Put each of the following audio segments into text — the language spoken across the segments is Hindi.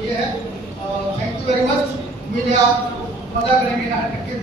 ये है। Thank you very much. उम्मीद है आप मजा करेंगे नाटक के।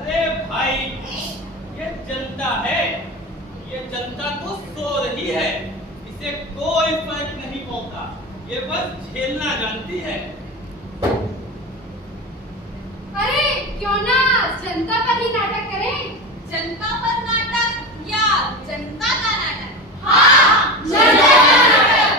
अरे भाई, ये जनता है, ये जनता तो सो रही है, इसे कोई फर्क नहीं पड़ता, ये बस झेलना जानती है। अरे क्यों ना जनता पर ही नाटक करें? जनता पर नाटक या जनता का नाटक? हाँ, जनता का नाटक।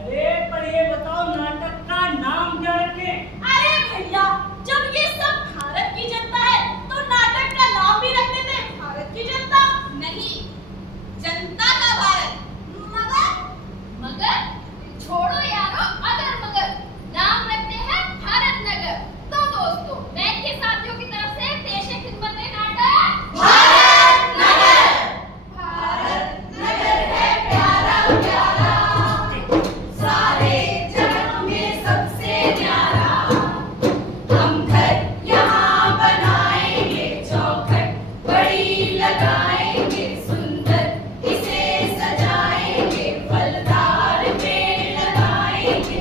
अरे पर ये बताओ नाटक का नाम क्या रखें? अरे भैया, जब ये सब भारत की जनता है तो नाटक का नाम भी रख देते हैं भारत की जनता। नहीं, जनता का भारत। मगर छोड़ो यारो अगर मगर, नाम रखते हैं भारत नगर। तो दोस्तों, बैंक के साथियों की तरफ से पेश है खिदमत नाटक भारत नगर। भारत नगर है प्यारा प्यारा, सारे जगत में सबसे न्यारा। हम घर यहाँ बनाएंगे, चौखट बड़ी लगाएंगे, सुंदर इसे सजाएंगे, फलदार पेड़ लगाएंगे,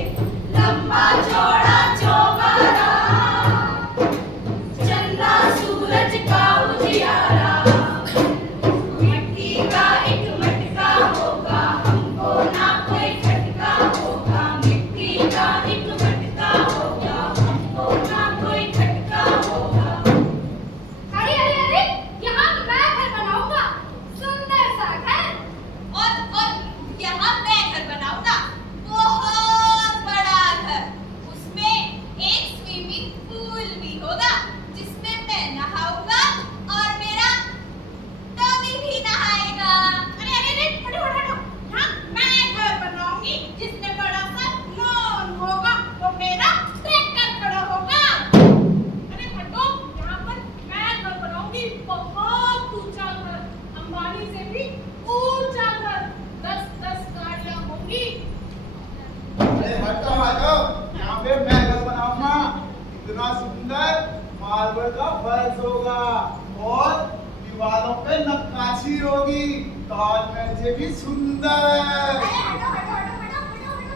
हटो हटो, यहाँ पे मैं घर बनाऊंगा, इतना सुंदर मार्बल का फर्श होगा और दीवारों पे नक्काशी होगी, ताजमहल से भी सुंदर। अरे हटो हटो हटो हटो हटो हटो,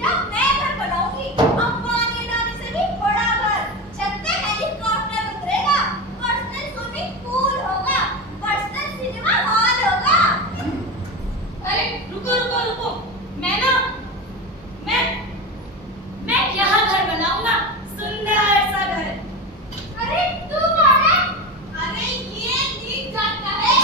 यहाँ मैं घर बनाऊंगी, अंबानी अडानी से भी बड़ा घर, छत पे हेलीकॉप्टर उतरेगा, पर्सनल स्विमिंग पूल होगा, पर्सनल सिनेमा हॉल होगा। अरे रुको रुको रुको, मैं यहाँ घर बनाऊंगा, सुंदर सा घर। अरे तू कौन है? अरे ये नीक जात का है।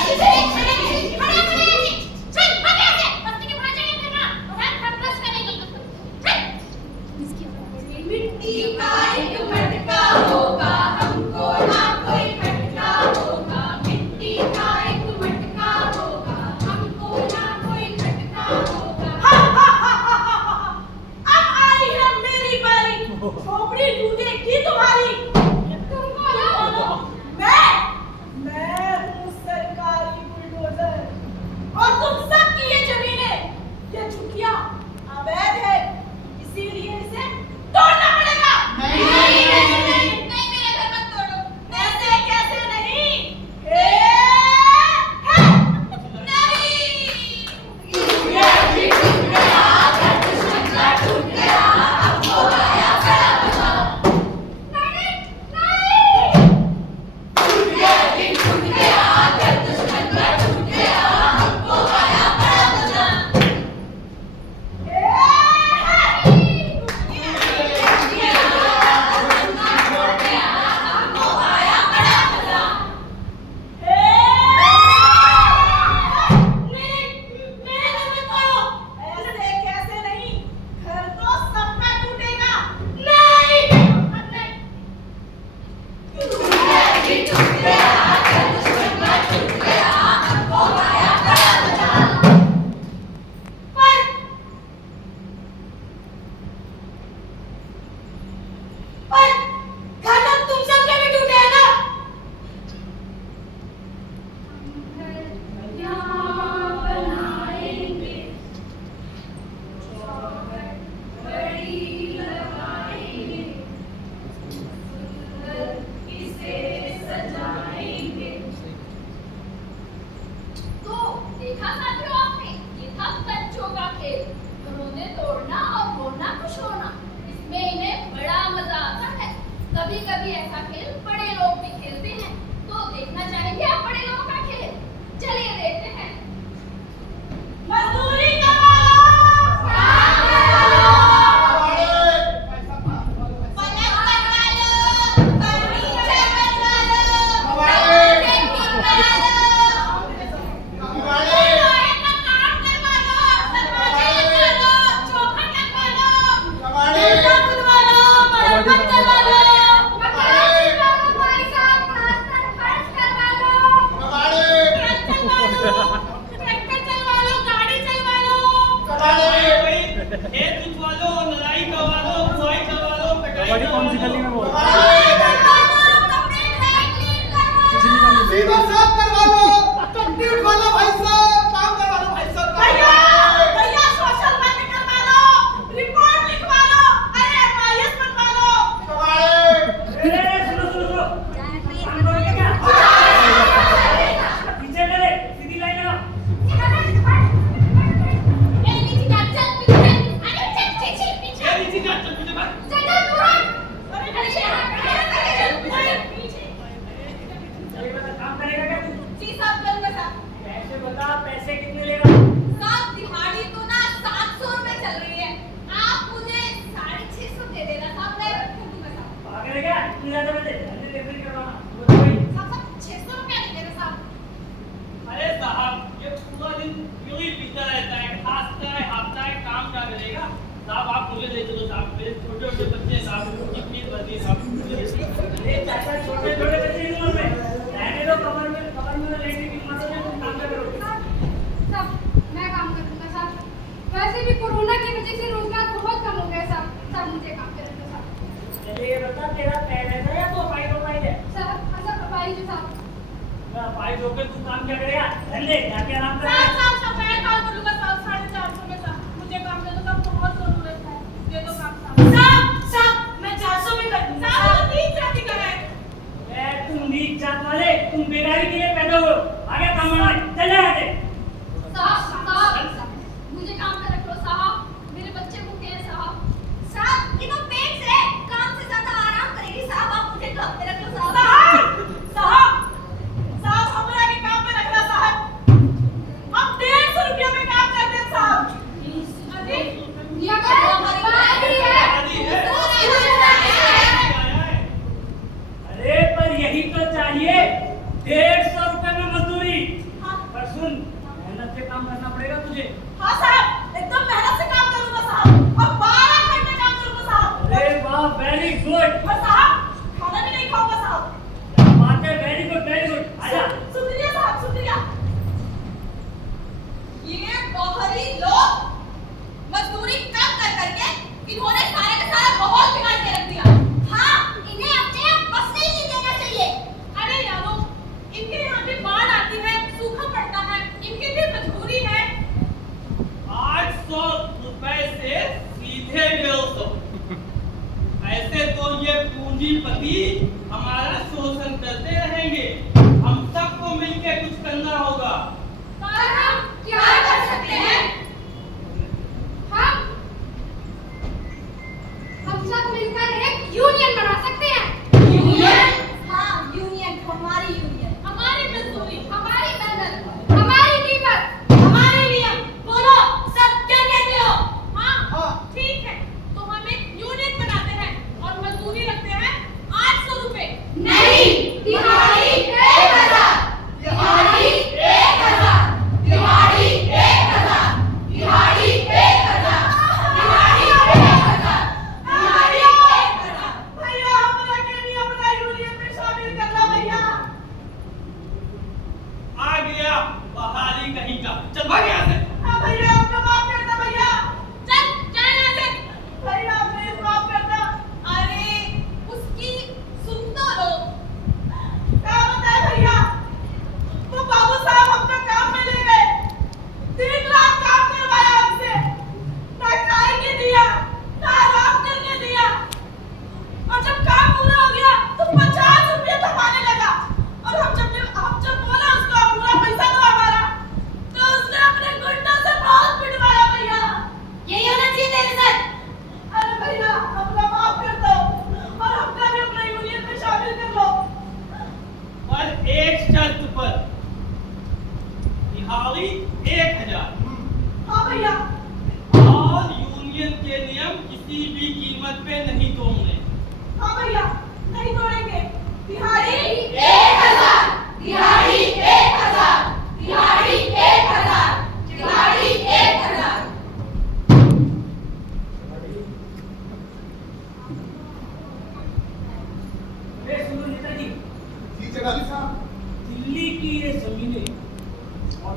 मिट्टी का एक मटका होगा, हमको ना कोई खटका होगा, मिट्टी का एक मटका होगा, हमको ना कोई खटका होगा। अब आई है मेरी बारी, खोपड़ी टूटेगी तुम्हारी। तुम कौन हो? मैं हूँ सरकारी बुलडोजर, और तुम सबकी ये जमीनें, ये झुग्गियां अवैध है, इसीलिए इसे तोड़ना पड़ेगा। नहीं मेरे घर मत तोड़ो। कैसे कैसे नहीं? कभी-कभी ऐसा खेल बड़े लोग भी खेलते हैं, तो देखना चाहेंगे आप बड़े लोगों का खेल? चलिए देखते हैं। मजदूरी करो, काम करो, पलंग बनवा लो, फर्नीचर बनवा लो, दरवाजे बनवा लो, लोहे का काम करवा लो, दरवाजे बनवा लो, चौखट लगवा लो, दरवाजा बनवा लो, मरम्मत करवा लो। खेत जुतवा लो, नलाई करवा लो, बुआई करवा लो, कटाई कौन सी गली में बोल सीधा साफ करवा लो, टट्टी उठवा लो भाई साहब, काम करवा लो भाई साहब। भैया सोशल वर्क करवा लो, रिपोर्ट लिखवा लो, अरे एमआईएस बनवा लो। सुनो काम करोगे क्या? पीछे करे, सीधी लाइन लगाओ। काम करेगा क्या तू? जी साहब करूंगा साहब। पैसे बता, पैसे कितने लेगा? साहब दिहाड़ी तो ना 700 रुपए चल रही है, आप मुझे 650 दे देना साहब, मैं रख दूंगा साहब। पागल है क्या? इतनी ज्यादा बता, जल्दी डिलीवरी करवाना। बोलो भाई। साहब 600 रुपया दे देना साहब। अरे साहब, ये पूरा दिन यूं ही पीता रहता है, खांसता है, हाँफता है, काम क्या करेगा? साहब आप मुझे दे दो साहब, मेरे छोटे-छोटे बच्चे हैं साहब, उनकी फीस भरनी है साहब, मुझे दे दो। अरे चाचा, छोटे-छोटे बच्चे इस उम्र में रहने दो, कमर में लेने की मत करो, तुम काम क्या करोगे? साहब मैं काम कर दूंगा साहब, वैसे भी कोरोना की वजह से रोजगार बहुत कम हो गया साहब, साहब मुझे काम करने दो साहब। चलिए ये बता, तेरा पैर है या तो फाइल है? साहब अच्छा भाई जी साहब। भाई होकर तू काम क्या करेगा? धंधे जाके आराम कर। साहब मैं काम कर लूंगा साहब, 450 में साहब, मुझे काम दे दो साहब, बहुत जरूरत मुझे 150। ऐसे तो ये पूंजीपति हमारा शोषण करते रहेंगे। हम सबको मिलकर कुछ करना होगा। पर हम क्या कर सकते हैं? हम सब मिलकर एक यूनियन बना सकते हैं। यूनियन? हाँ, यूनियन, हमारी यूनियन, हमारी मजदूरी, हमारी मेहनत, हमारी कीमत, हमारे नियम। बोलो, सब क्या कहते हो? हाँ। ठीक है, तो हम एक यूनियन बनाते हैं और मजदूरी रखते हैं 800 रुपए। नहीं, दिहाड़ी 1000। दिहाड़ी 1000। दिहाड़ी 1000। दिहाड़ी 1000। दिहाड़ी 1000। दिहाड़ी 1000। भैया, हमरा के भी अपना यूनियन में शामिल करना भैया। आ गया बहाली कहीं का। चल भाग यहाँ से। हाँ भैया, हमको माफ कर दो भैया। चल, जाए यहाँ से। भैया, प्लीज माफ कर दो। अरे, उसकी सुन तो लो। क्या बताए भैया? वो बाबू साहब हमको काम में ले गए। 3 लाख काम करवाया हमसे। ना खाएंगे दिया, ना आराम करने दिया। और जब काम पूरा हो गया, तो 50 रुपये थमाने लगा। और हम जब बोला उसको पूरा पैसा दो हमारा, तो उसने अपने गुंडों से बहुत पिटवाया भैया। यही होना चाहिए तेरे साथ। अरे भैया, हमको माफ कर दो और हमको भी अपना यूनियन में शामिल कर लो। पर एक शर्त पर। दिहाड़ी 1000। हाँ भैया। और यूनियन के नियम किसी भी कीमत पे नहीं तोड़ने। हाँ भैया, नहीं तोड़ेंगे। दिहाड़ी 1000। दिहाड़ी 1000। दिहाड़ी 1000। दिहाड़ी 1000। अरे सुनो नेताजी, जी चटाली साहब। दिल्ली की ये जमीनें और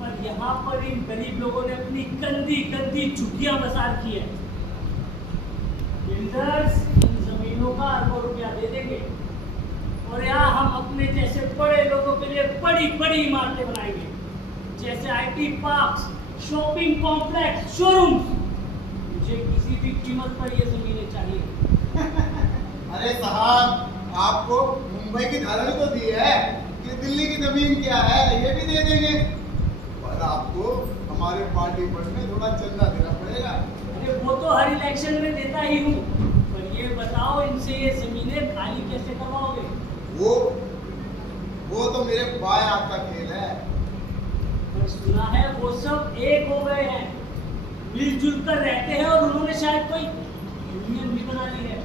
पर यहाँ पर इन गरीब लोगों ने अपनी गंदी गंदी झुग्गियां बसा रखी है। बिल्डर्स इन जमीनों का अरबों रुपया दे देंगे और यहाँ हम अपने जैसे बड़े लोगों के लिए बड़ी बड़ी इमारतें बनाएंगे, जैसे IT parks, shopping complex, showrooms. मुझे किसी भी कीमत पर ये जमीनें चाहिए। अरे साहब, आपको मुंबई की धड़ल्ले तो दी है कि दिल्ली की जमीन क्या है, ये भी दे देंगे। पर आपको हमारे पार्टी फंड में थोड़ा चंदा देना पड़ेगा। अरे वो तो हर इलेक्शन में देता ही हूँ, पर ये बताओ इनसे ये जमीनें खाली कैसे करवाओगे? वो तो मेरे बाएं हाथ का खेल है। पर सुना है वो सब एक हो गए हैं, मिलजुल कर रहते हैं और उन्होंने शायद कोई यूनियन भी बना ली है।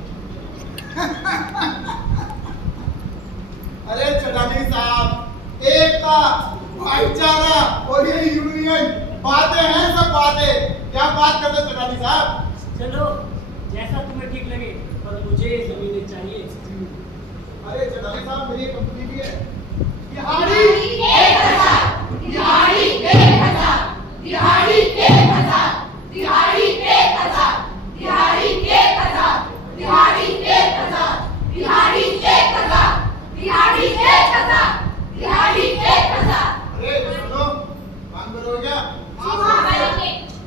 अरे चटाली साहब, एकता, भाईचारा और ये यूनियन बातें हैं, सब बातें। क्या बात करते हो चटाली साहब? चलो जैसा तुम्हें ठीक लगे, पर मुझे ये जमीनें चाहिए। अरे चटाली साहब, मेरी कंपनी भी है। दिहाड़ी 1000। दिहाड़ी 1000। दिहाड़ी 1000। दिहाड़ी 1000। दिहाड़ी 1000। दिहाड़ी 1000। दिहाड़ी 1000। दिहाड़ी 1000। दिहाड़ी 1000। अरे सुनो, काम करो क्या?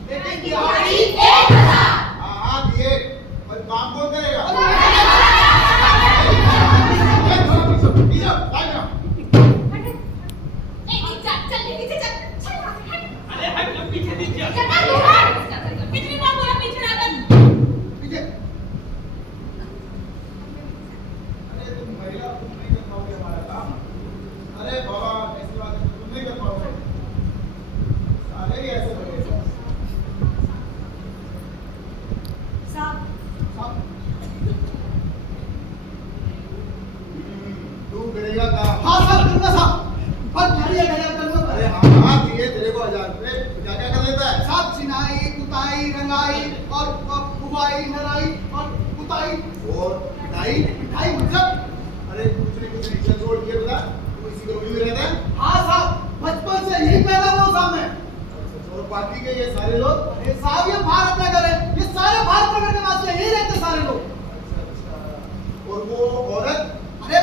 लेकिन दिहाड़ी 1000। हाँ दिए, पर काम कौन करेगा? अरे हट लो, पीछे दीजिए। कितनी बार बोला पीछे ना कर। पीछे। अरे तुम महिला, तुम नहीं कर पाओगे हमारा काम। अरे बाबा, ऐसी बात है, तुम नहीं कर पाओगे। साले ही ऐसे बने हैं। साहब, तू करेगा काम। हाँ साहब, करूँगा साहब। बस दिहाड़ी 1000 करूँगा। अरे हाँ दिए तेरे को 1000 रुपए, क्या क्या कर लेता है? साहब, चिनाई, कुताई, रंगाई और बुवाई, नराई और कुताई। और पिटाई? मिठाई मतलब? अरे कुछ नहीं चल छोड़ दिए बता, तू इसी कंपनी में रहता है? हाँ साहब, बचपन से यही पैदा हुआ साहब मैं। और बाकी के ये सारे लोग? अरे साहब, ये भारत नगर है, ये सारे भारत नगर के वासी यही रहते सारे लोग। अच्छा। और वो औरत? अरे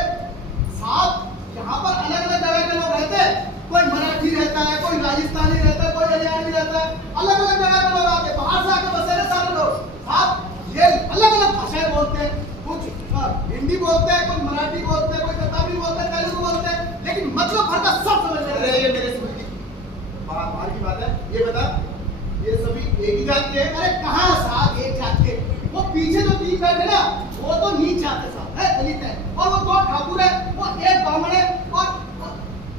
साहब, यहाँ पर अलग अलग जगह के लोग रहते हैं। कोई मराठी रहता है, कोई राजस्थानी रहता है, कोई हरियाणवी रहता है, अलग अलग जगह के लोग आते हैं। बाहर का सब समझ अरे लेंगे। ये मेरे समझ की बाहर की बात है। ये बता, ये सभी एक ही जात के हैं? अरे कहाँ साहब एक जात के, वो पीछे जो तीन बैठे ना वो तो नीच जात है साहब, है दलित है, और वो दो ठाकुर है, वो एक ब्राह्मण है, और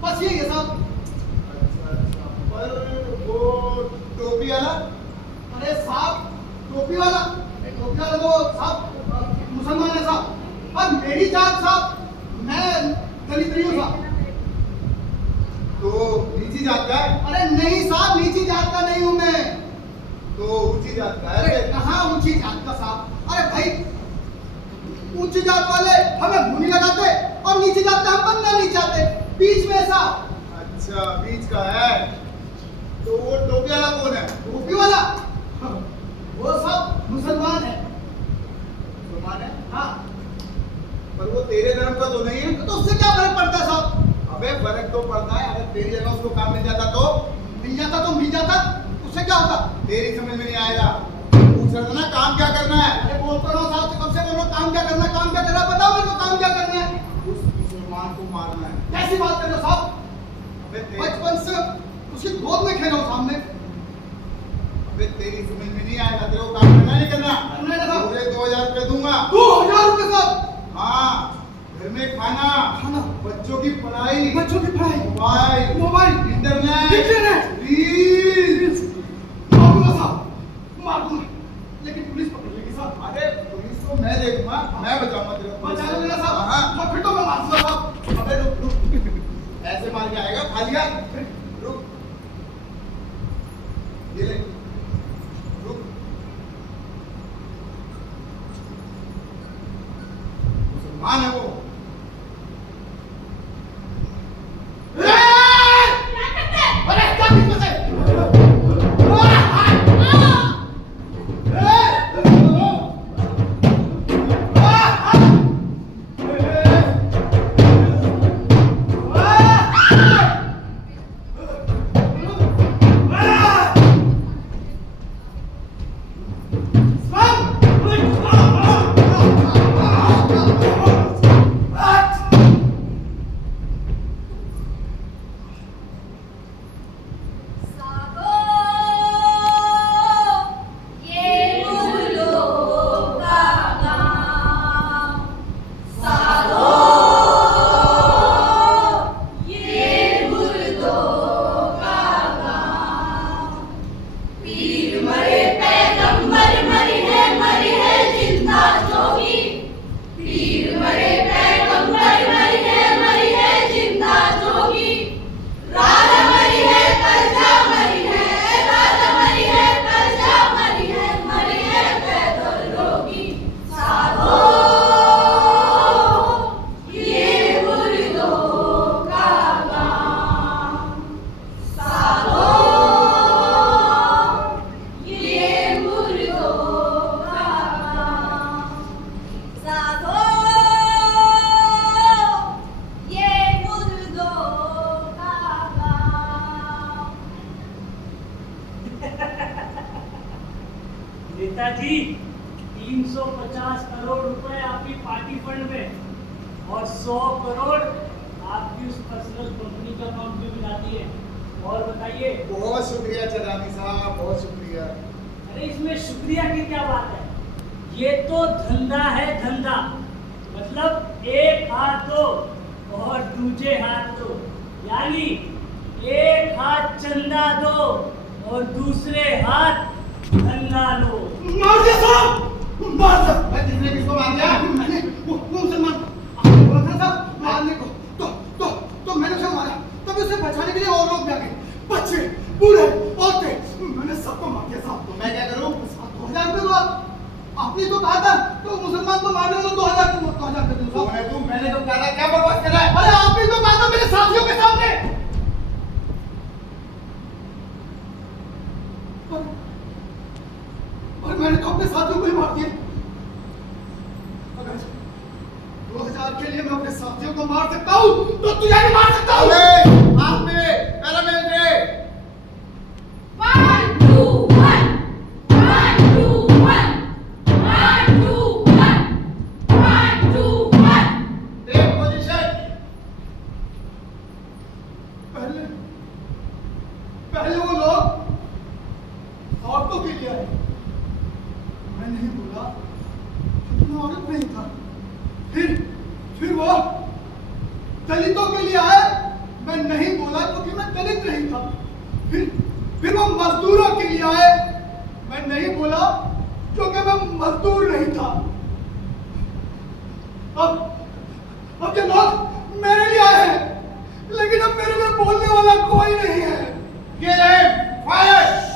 बस यही है साहब। अच्छा, पर वो टोपी वाला? अरे साहब टोपी वाला तो साहब मुसलमान है साहब, और मेरी जात साहब मैं दलित नहीं हूँ साहब। तो नीची जात का है? अरे नहीं साहब नीची जात का नहीं हूँ मैं। तो ऊंची जात का अरे है? कहाँ ऊंची जात का साहब, अरे भाई ऊंची जात वाले हमें भूनी लगाते और नीची जात का हम बनना नहीं चाहते, बीच में साहब। अच्छा, बीच का है। तो वो टोपी वाला कौन है? टोपी वाला वो सब मुसलमान है। मुसलमान है? हाँ पर वो तेरे धर्म का तो नहीं है? तो उससे क्या फर्क पड़ता है साहब? अबे फर्क तो पड़ता है। अगर तेरी जगह उसको काम मिल जाता तो? मिल जाता उससे क्या होता? तेरी समझ में नहीं आएगा। पूछ रहा था ना काम क्या करना है? अरे बोल तो रहा हूँ साहब, कब से बोल रहा हूँ काम क्या करना है, काम क्या करना है, बताओ मेरे को काम क्या करना है। उस मुसलमान को मारना है। कैसी बात कर रहे हो साहब, अबे बचपन से उसकी गोद में खेला हूँ सामने। अबे तेरी समझ में नहीं आएगा। तेरे को काम करना है नहीं करना? करना है साहब। तुझे 2000 रुपये दूंगा। 2000 रुपए साहब? हाँ, घर में खाना, बच्चों की पढ़ाई, बच्चों की पढ़ाई, मोबाइल, इंटरनेट, रील्स। मार दूंगा, लेकिन पुलिस पकड़ लेगी साहब। अरे पुलिस को मैं देखूंगा, मैं बचाऊंगा तेरे को। बचा लो साहब। हाँ। तो फिर तो मैं मार दूंगा साहब। अबे रुक, ऐसे मार के आएगा खाली हाथ? रुक, ये ले, रुक। मुसलमान है वो। क्या करते हैं? अरे क्या बीच में से? नेताजी 350 करोड़ रुपए आपकी पार्टी फंड में और 100 करोड़ आपकी उस पर्सनल कंपनी का अकाउंट में मिलाती है। और बताइए। बहुत शुक्रिया चंदानी साहब, बहुत शुक्रिया। अरे इसमें शुक्रिया की क्या बात है, ये तो धंधा है, धंधा। मतलब एक हाथ दो और दूसरे हाथ दो, यानी एक हाथ चंदा दो और दूसरे हाथ धंधा लो। मार दिया साहब, मार दिया। मैं किसने किसको मार दिया? मैंने वो मुसलमान आपने बोला था साहब मारने को, तो मैंने उसे मारा। तब उसे बचाने के लिए और लोग भी आ गए, बच्चे, बूढ़े, औरतें, मैंने सबको मार दिया साहब। तो मैं क्या करूं? 2000 रुपए दो आप। आपने तो कहा था तो मुसलमान को मारने को 2000 रुपए दो कौन साहब। है तू? मैंने तो कहा था, क्या बकवास कर रहा है? अरे आपने तो कहा था मेरे साथियों के सामने। और मैंने तो अपने साथियों को ही मार दिया। अगर 2000 के लिए मैं अपने साथियों को मार सकता हूँ तो तुझे भी मार सकता हूँ। आप में पैरामिलिट्री। 1 2 1 1 2 1 1 2 1 1 2 1 take position. आए। मैं नहीं बोला क्योंकि मैं औरत नहीं था। फिर वो दलितों के लिए आए। मैं नहीं बोला क्योंकि मैं दलित नहीं था। फिर वो मजदूरों के लिए आए। मैं नहीं बोला क्योंकि मैं मजदूर नहीं था। अब ये लोग मेरे लिए आए हैं, लेकिन अब मेरे लिए बोलने वाला कोई नहीं है। Kill him! Fire!